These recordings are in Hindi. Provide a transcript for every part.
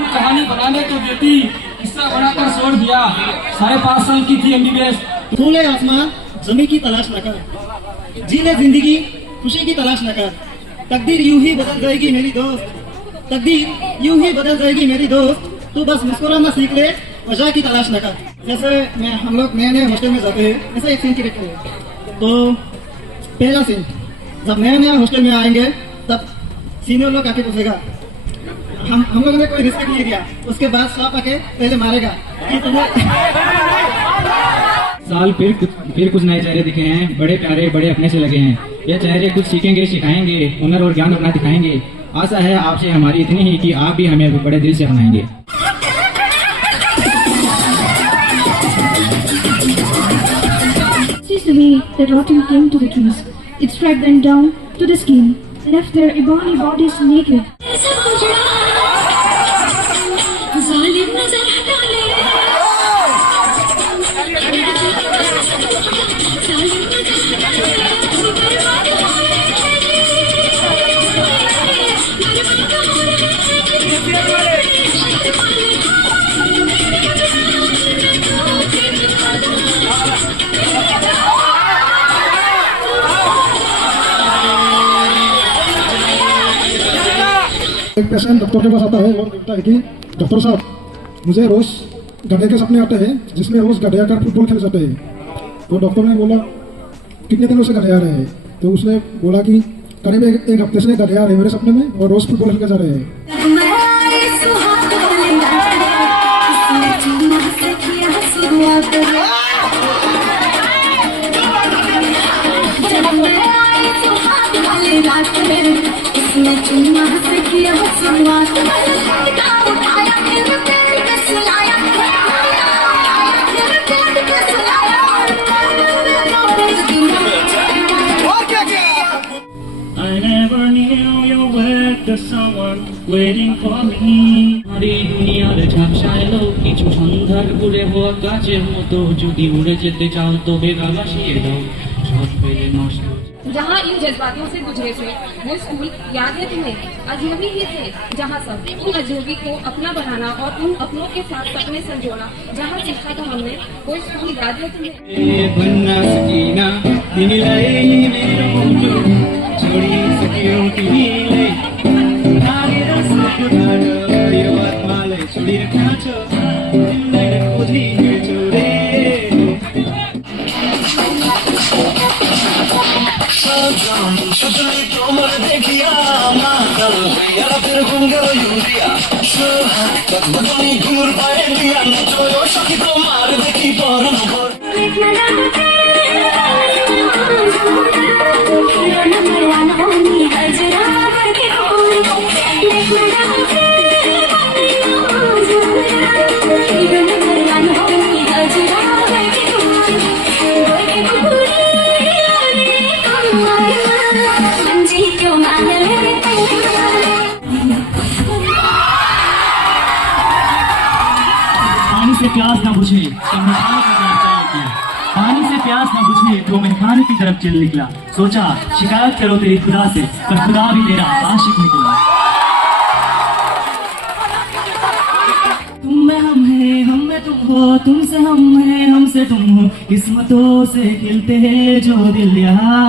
भगवान कहानी बनाने को देती, किस्सा बनाकर छोड़ दिया। 5.5 साल की थी MBBS। फूले आसमां जमी की तलाश न कर, जी ले जिंदगी खुशी की तलाश न कर। तकदीर यूं ही बदल जाएगी मेरी दोस्त, तकदीर यूं ही बदल जाएगी मेरी दोस्त। तू बस मुस्कुराना सीख ले, वजह की तलाश न कर। जैसे हम लोग नए नए हॉस्टल में जाते हैं, ऐसा एक सीन क्रिएट करें। तो पहला सीन, जब नया नया हॉस्टल में आएंगे तब सीनियर लोग आके पूछेगा, हम लोगों ने कोई रिस्पेक्ट नहीं दिया। उसके बाद साफ आके पहले मारेगा कि तुम्हें साल फिर कुछ नए चेहरे दिखे हैं, बड़े प्यारे बड़े अपने से लगे हैं। ये चेहरे कुछ सीखेंगे सिखाएंगे, हुनर और ज्ञान अपना दिखाएंगे। आशा है आपसे हमारी इतनी ही कि आप भी हमें बड़े दिल से अपनाएंगे। This is the way that autumn came to the trees. It struck them down to the skin, left their ebony bodies naked. एक पेशेंट डॉक्टर के पास आता है और बोलता है कि डॉक्टर साहब मुझे रोज गधे के सपने आते हैं जिसमें रोज गधे आकर फुटबॉल खेल जाते हैं। तो डॉक्टर ने बोला कितने दिनों से गधे आ रहे हैं? तो उसने बोला कि करीब एक हफ्ते से गधे आ रहे हैं मेरे सपने में और रोज फुटबॉल खेल जा रहे हैं। I never knew you were the someone waiting for me. আরে দুনিয়ার ঝাপসায় লোক কিছু সন্ধ্যার ঘুরে হওয়া গাছের মতো, যদি উড়ে যেতে চাও তবে গা ভাসিয়ে দাও, সব ফেলে নষ্ট। जहाँ इन जज्बातों से गुजरे थे वो स्कूल याद है तुम्हें? अजनबी ही थे जहाँ सब उन अजनबी को अपना बनाना और उन अपनों के साथ सपने संजोना जहाँ सीखा था हमने, वो स्कूल याद है तुम्हें? भन्ना सकिना तिमीलाई मेरो मुटु छोडी सक्यौ तिमीले, लागेर सपनाबाट यो आत्मालाई छोडिरहेका छौ, तिमीलाई खोजी हिँड्छु रे। Suddenly tomar dekhiya magal yara fir gungar yuria but madani gur pae diya joyo shaki tomar dekhi paran bor पानी से प्यास न बुझे तो मेहमान की तरफ चल निकला, पानी से प्यास न बुझे तो मेहमान की तरफ चल निकला। सोचा शिकायत करो तेरी खुदा से, पर खुदा भी तेरा आशिक निकला। तुम में हम हैं, हम में तुम हो, तुमसे हम हैं, हमसे तुम हो, किस्मतों से खिलते हैं जो दिल यहाँ,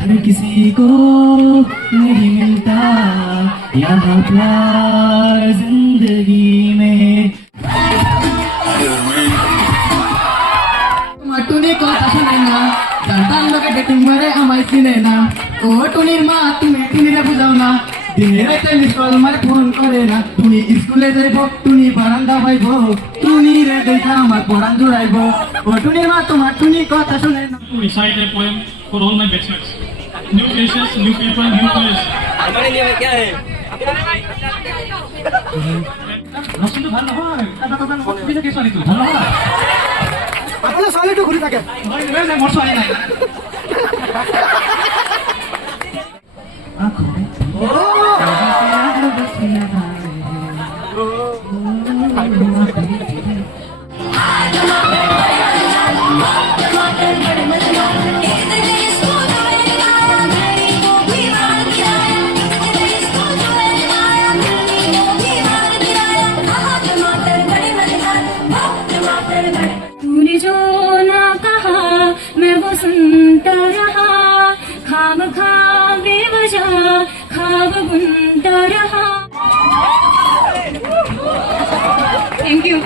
हर किसी को नहीं मिलता यहाँ प्यार जिंदगी में। टुनी को पसंद जनता लोग डेटिंग मारे हमारे सीने ना ओ टुनीर माँ तुम्हें टुनीरे बुझाओ ना दिने राते मिसकॉल मारे फोन करे ना टुनी स्कूले जाइबो टुनी बारांदा पाइबो टुनी रे देखा हमार पढ़ान जुड़ाइबो ओ टुनीर माँ तुम्हार टुनी কথা শুনে না। To recite a poem for all my batchmates. New faces, new people, new colors. हमारे लिए में क्या है? নষ্ট ভাল নহয়, এটা কথা কপিতে কি চলিতো ভাল নহয়। আপনার সালেটো ঘুরে থাকে মই নাই মোৰ ছোৱালী নাই। আখো थैंक यू।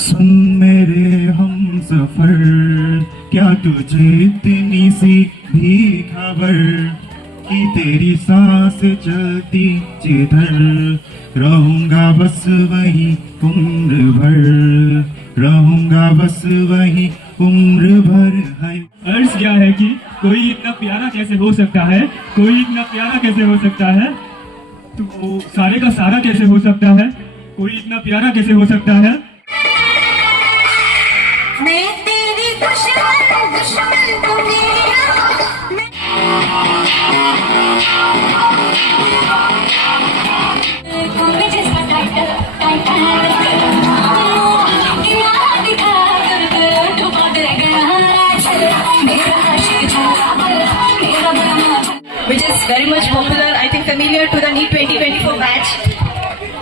सुन मेरे हम सफर, क्या तुझे इतनी सी भी खबर कि तेरी सांस चलती जिधर रहूंगा बस वही उम्र भर, रहूंगा बस वही उम्र भर है। अर्ज क्या है कि कोई इतना प्यारा कैसे हो सकता है, कोई इतना प्यारा कैसे हो सकता है, तो सारे का सारा कैसे हो सकता है, कोई इतना प्यारा कैसे हो सकता है। मैं तेरी दुश्मन दुश्मन तू मेरा मैं जिसका टाइटल दिखा कर ठुका दे गया मेरा आशिक मेरा बना which is very much popular, I think familiar to the NEET 2024 batch.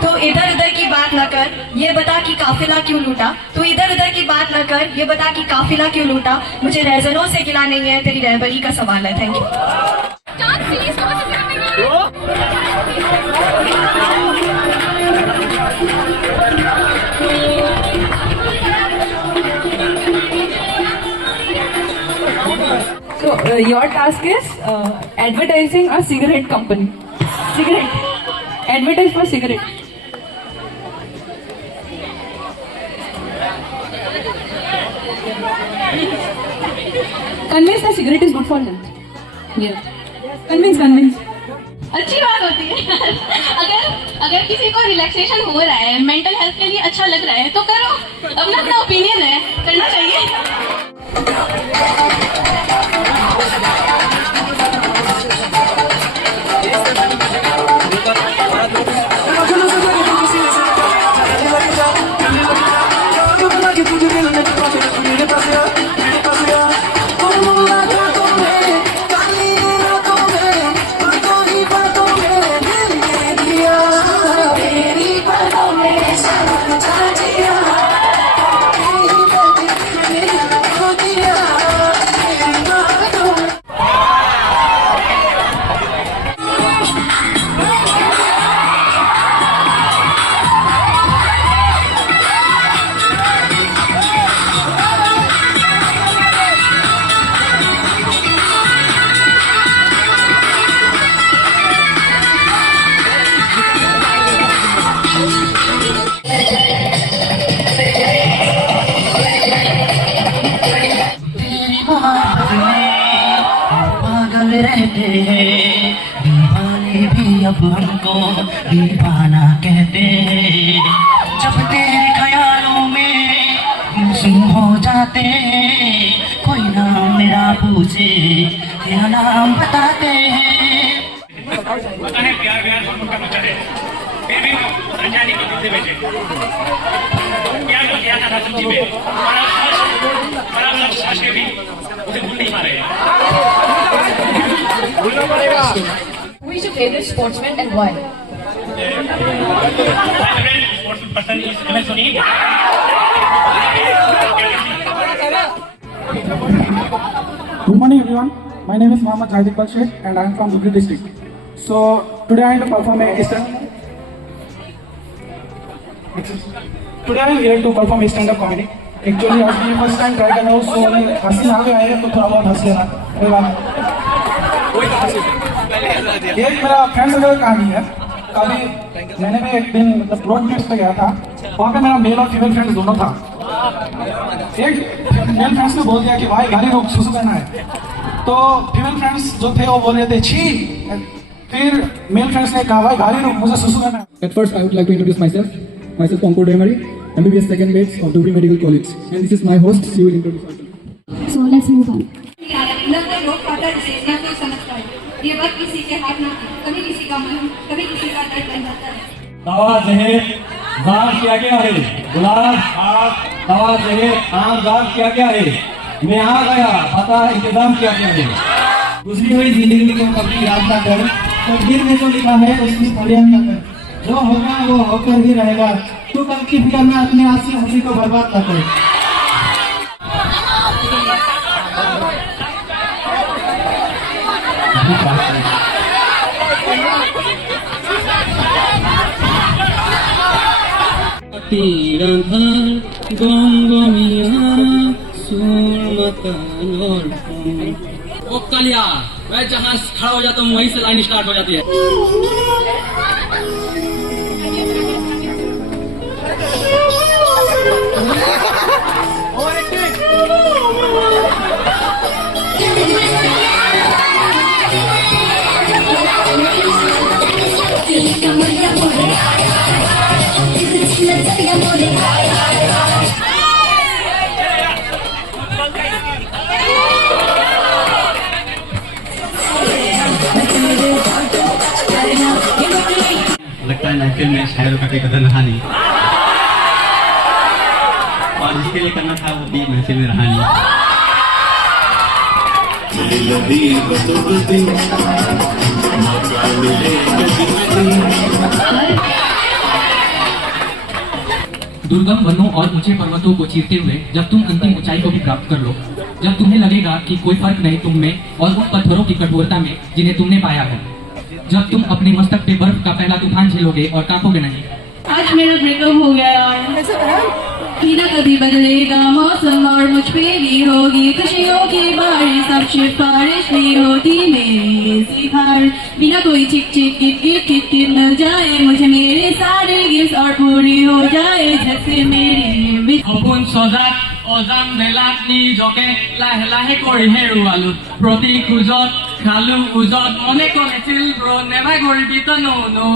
तो इधर उधर की बात न कर, ये बता कि काफिला क्यों लूटा। तो इधर उधर की बात न कर, ये बता कि काफिला क्यों लूटा। मुझे रैजनों से गिला नहीं है, तेरी रहबरी का सवाल है। Thank you. So your task is advertising a cigarette company. Cigarette. Advertise for cigarette. Convince the cigarette is good for health. Yeah. Convince. अच्छी बात होती है। अगर किसी को रिलैक्सेशन हो रहा है, मेंटल हेल्थ के लिए अच्छा लग रहा है तो करो, अपना अपना ओपिनियन है, करना चाहिए। पागल रहते हैं दीवाने भी अब हमको दीवाना कहते हैं। जब तेरे ख्यालों में गुम हो जाते हैं, कोई नाम मेरा पूछे तेरा नाम बताते हैं। पता है प्यार हम करना चाहे, फिर भी अनजाने की जिंदगी बैठे प्यार को किया था सच्ची में, बड़ा सब सास के भी उसे भूल नहीं पा रहे हैं। भूलना पड़ेगा। Who is your favorite sportsman and why? My favorite sports person is MS Dhoni. Good morning everyone. My name is Mohammad Jahid Iqbal Sheikh and I am from Dhubri district. So today I am to perform a stand-up comedy. Actually आज मैं फर्स्ट टाइम ट्राई कर रहा हूँ, सो हंसी आ गया है तो थोड़ा बहुत हंस लेना। एक मेरा फ्रेंड सर्कल कहानी है। कभी मैंने भी एक दिन मतलब रोड ट्रिप पे गया था, वहाँ पे मेरा मेल और फीमेल फ्रेंड्स दोनों था। एक मेल फ्रेंड्स ने बोल दिया कि भाई गाड़ी रोक, सुसु करना है। तो फीमेल फ्रेंड्स जो थे वो बोल रहे थे छी। फिर मेल फ्रेंड्स ने कहा भाई गाड़ी रोक, मुझे सुसु करना है। At first, I would like to introduce myself. Myself, Pankaj Demari, MBBS second batch of Dhubri Medical College, and this is my host. She will introduce herself. So let's move on. न कोई रोक पाता इसे, न कोई समझता है। ये बात किसी के हाथ ना थी, कभी किसी का मन, कभी किसी का दर्द बन जाता है। दवा जहे दान किया गया है, गुलाब आग दवा जहे आम दान किया गया है। मैं आ गया, पता इंतजाम किया गया है। गुजरी हुई जिंदगी को कभी याद ना कर, तकदीर में जो लिखा है उसकी फरियाद ना कर। जो होगा वो होकर ही रहेगा, तू कल की फिक्र में अपने आप से हंसी को बर्बाद ना कर। ৰাতিৰ আন্ধাৰ গমগমীয়া সুৰ মাতালৰ ओ कालिया, मैं जहाँ खड़ा हो जाता हूँ वहीं से लाइन स्टार्ट हो जाती है। लगता है महफिल में शायरों का कोई कदर रहा नहीं, और जिसके लिए करना था वो भी महफिल में रहा नहीं। दुर्गम वनों और ऊंचे पर्वतों को चीरते हुए जब तुम अंतिम ऊंचाई को भी प्राप्त कर लो, जब तुम्हें लगेगा कि कोई फर्क नहीं तुम में और उन पत्थरों की कठोरता में जिन्हें तुमने पाया है, जब तुम अपने मस्तक पे बर्फ का पहला तूफान झेलोगे और कांपोगे नहीं। आज मेरा ब्रेकअप हो गया यार, बिना कभी बदलेगा मौसम और मुझ पे भी होगी खुशियों की बारिश, अब सिफारिश नहीं होती मेरी सिफार, बिना कोई चिक चिक किट किट किट किट मिल जाए मुझे मेरे सारे गिफ्ट और पूरी हो जाए जैसे मेरी সপোন সজাত অজান বেলাত নিজকে লাহে লাহে কৰি হেৰুৱালো, প্ৰতি খোজত খালো উজত মনে কমেছিল ব্ৰ নেভাই কৰিবি তই নো নো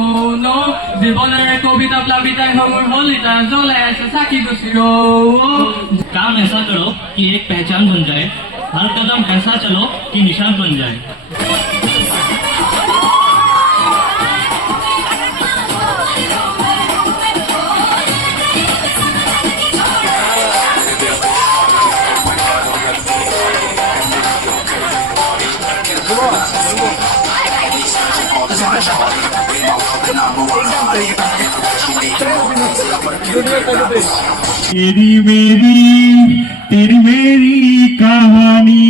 নো, জীৱনেৰে কবিতা প্লাবিতাই মোৰ হলিতা জ্বলাই আছে চাকি গুচি काम ऐसा करो कि एक पहचान बन जाए, हर कदम ऐसा चलो कि निशान बन जाए। तेरी मेरी कहानी।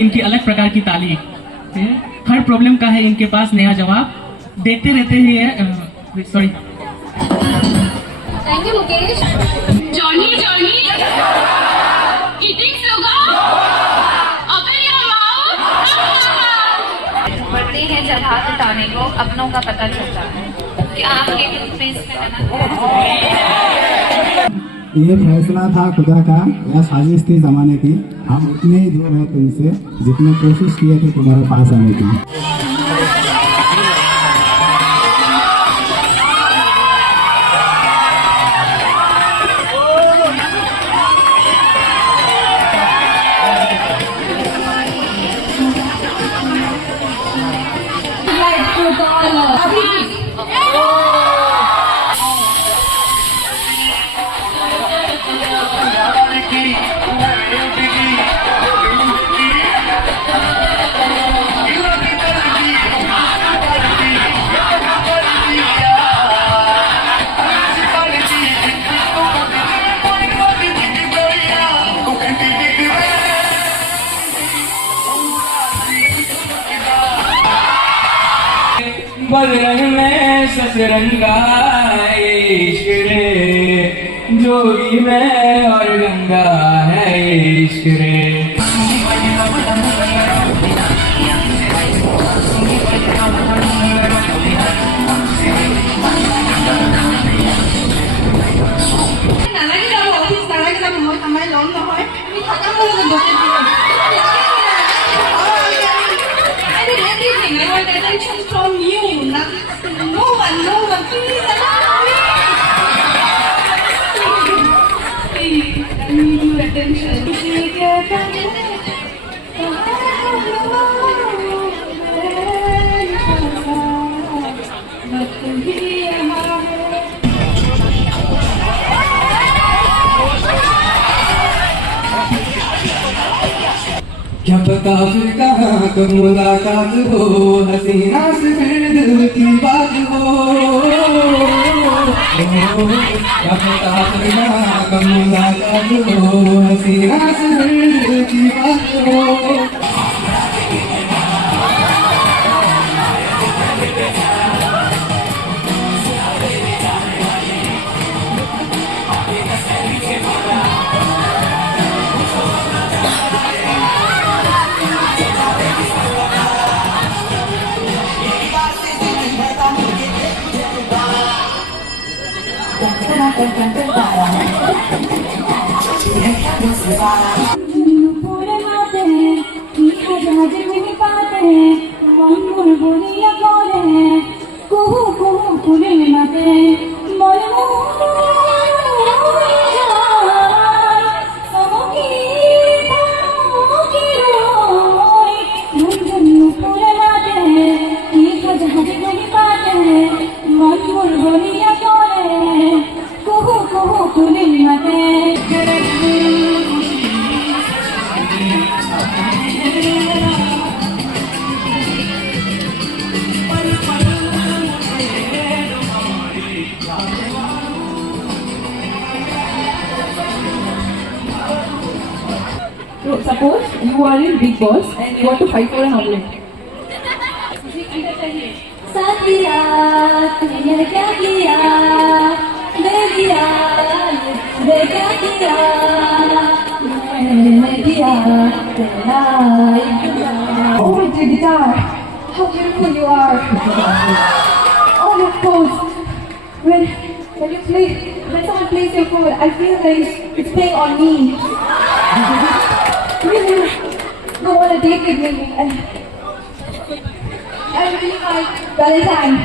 इनकी अलग प्रकार की ताली है, हर प्रॉब्लम का है इनके पास नया जवाब, देखते रहते ही है sorry. Thank you Mukesh. Johnny Johnny eating sugar open your mouth. बढ़ते हैं जब हाथ उठाने को अपनों का पता चलता है कि आपके टूथपेस्ट में नमक है। ये फैसला था खुदा का या साजिश थी जमाने की, हम उतने ही दूर हैं तुमसे जितने कोशिश किए थे तुम्हारे पास आने की। बदरंग में सतरंगा इश्क रे, जोगी में और गंगा है इश्क रे। নালাগে যাব অফিস, নালাগে যাব মই আমাৰ লম নহয়, তুমি থাকা মোৰ লগত বহি I did everything. I want attention from you. No one, please allow me. Please, I need your attention. क्या पता फिर कहाँ कब मुलाकात हो, हसीना से फिर दिल की बात हो। क्या पता फिर कहाँ कब मुलाकात हो, हसीना से फिर दिल की बात हो। নুপুরে মাতে মিঠা জাহাজে ভেঙে পাতে মঙ্গল বলিয়া করে কুহু কুহু ফুলের মাতে মনে নুপুরে মাতে মিঠা জাহাজে ভেঙে পাতে মঙ্গল বলিয়া করে কুহু কুহু ফুলের মাতে So suppose you are in Big Boss and you want to fight for an omelet. साथिया तूने क्या किया बेबिया ये क्या किया मैंने दिया तेरा Oh, with the guitar. How beautiful you are. Oh, your pose. When someone plays your food, I feel like it's playing on me. Really don't want to date with me. And I really like Valentine.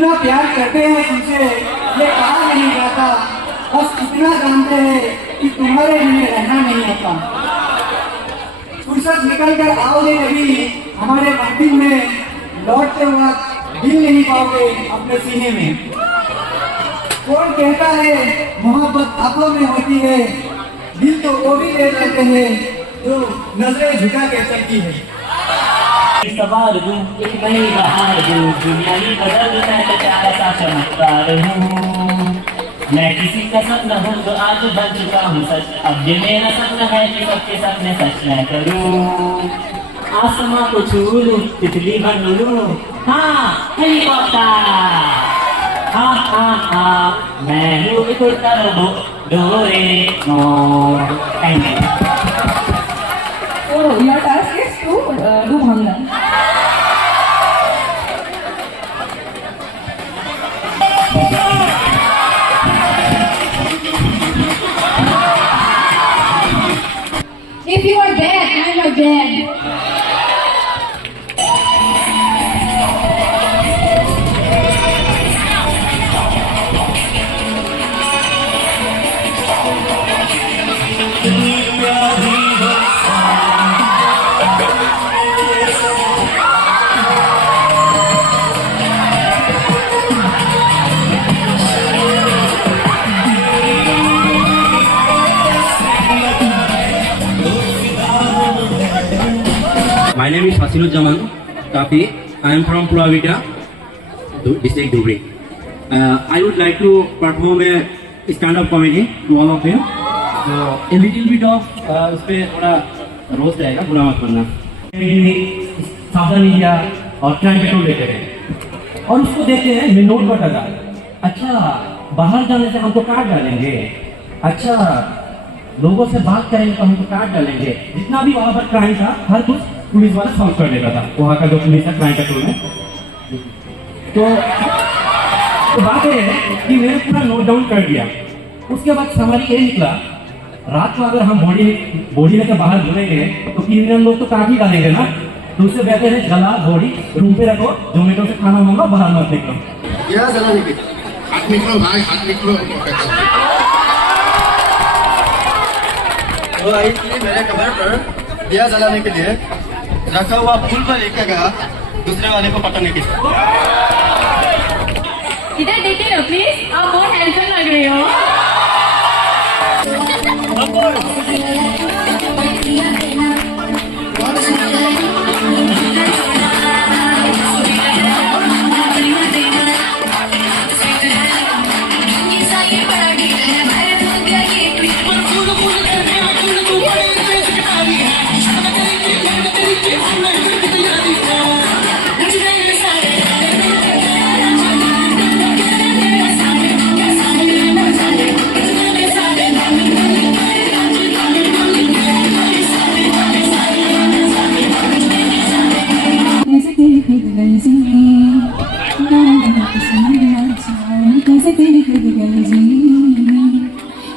इतना प्यार करते हैं तुमसे ये कहा नहीं जाता, बस इतना जानते हैं कि तुम्हारे बिना रहना नहीं आता। फुर्सत निकल कर आओगे कभी हमारे मंदिर में, लौटते वक्त दिल नहीं पाओगे अपने सीने में। कौन कहता है मोहब्बत आंखों में होती है, दिल तो वो भी ले जाते हैं जो नजरें झुका के चलती है। सवार दूं एक नई बहार दूं, दुनिया ही बदल मैं तो क्या ऐसा चमत्कार हूँ। मैं किसी का सपना हूँ जो आज बन चुका हूँ सच, अब ये मेरा सपना है कि सबके सपने सच मैं करूँ। आसमां को छू लूं, तितली बन लूं, हाँ हेलीकॉप्टर, हाँ हाँ हाँ मैं हूँ एक उड़ता Doraemon. Thank you. So your task is to do bhangra. If you are dead, I'm your dead. My name is Hasinuzzaman Kafi. I am from Puravita, district Dhubri. I would like to perform a stand-up comedy to all of you. So a little bit of उस पे थोड़ा रोस्ट रहेगा, बुरा मत मानना। सावधान इंडिया और क्राइम पेट्रोल लेते हैं और उसको देते हैं मैं नोट पर लगा। अच्छा बाहर जाने से हमको काट डालेंगे, अच्छा लोगों से बात करेंगे तो हमको काट डालेंगे। जितना भी वहाँ पर क्राइम था हर कुछ पुलिस वाला सॉल्व कर देता था, वहाँ का जो पुलिस है क्राइम पेट्रोल में। तो बात ये है कि मैंने पूरा नोट डाउन कर दिया। उसके बाद हमारी ये निकला, रात को अगर हम बॉडी लेकर बाहर घूमेंगे तो क्रिमिनल लोग तो काट ही डालेंगे ना, तो उससे बेहतर है गला बॉडी रूम पे रखो, जोमेटो से खाना मंगाओ, बाहर मत निकलो। हाथ निकलो भाई, हाथ निकलो। तो आई थी मेरे कमरे पर दिया जलाने के लिए, रखा हुआ फूल पर लेकर गया दूसरे वाले को पता नहीं किया। इधर देखिए ना प्लीज, आप बहुत हैंडसम लग रहे हो।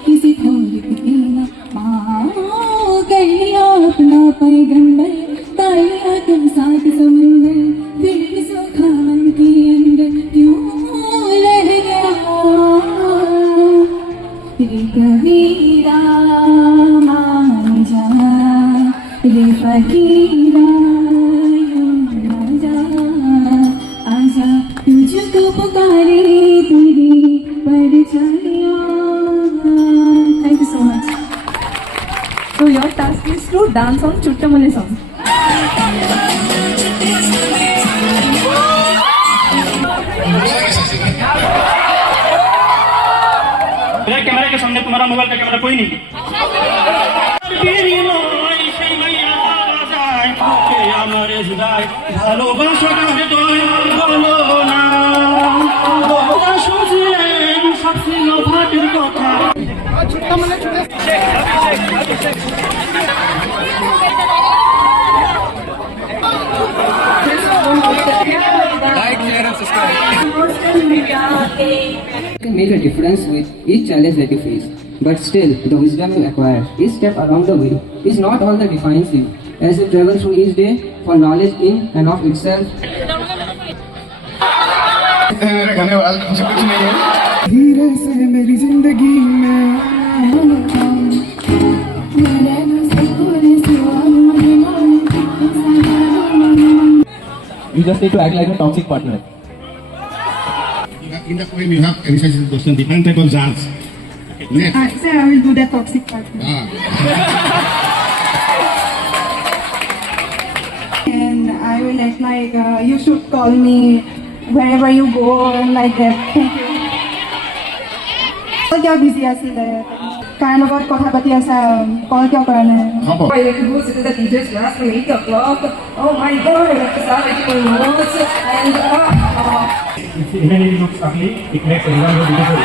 किसी थोड़ी ना पाओ कर लिया अपना पैगंबर, तालिया तुम साथ समंदर, फिर भी सुखान के अंदर क्यों रह गया रे कबीरा मान जा रे फकीरा आजा तुझको पुकारे तेरी परछाइयाँ। Thank you so much. So your task is to dance on Chuttamale song. कैमरे के सामने तुम्हारा मोबाइल का कैमरा कोई नहीं। You can make a difference with each challenge that you face, but still, the wisdom you acquire each step along the way is not all that defines you. As you travel through each day for knowledge in and of itself. धीरे से मेरी जिंदगी में You just need to act like a toxic partner. In the poem you have recited question different type of jars. Next. Sir, I will do that toxic partner. And I will act like you should call me wherever you go like that. Thank you. क्या busy आसिले kind of और कथा पति ऐसा call क्या करना है? I like to go to the teacher's class till 8 o'clock. Oh my God, I have to start writing my notes and Even if it looks ugly, it makes everyone look beautiful.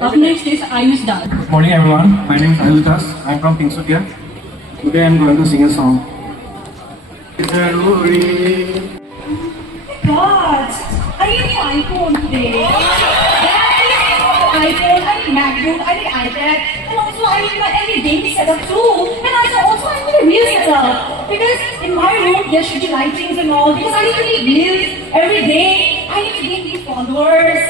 Up next is Ayush Das. Good morning everyone, my name is Ayush Das. I am from Tinsukia. Today I am going to sing a song. God, I need an iPhone today. iPhone, I need MacBook, I need iPad, and also I need my everyday setup too. And also I need a real setup because in my room there should be lightings and all because I need to make reels every day. I need to gain new followers.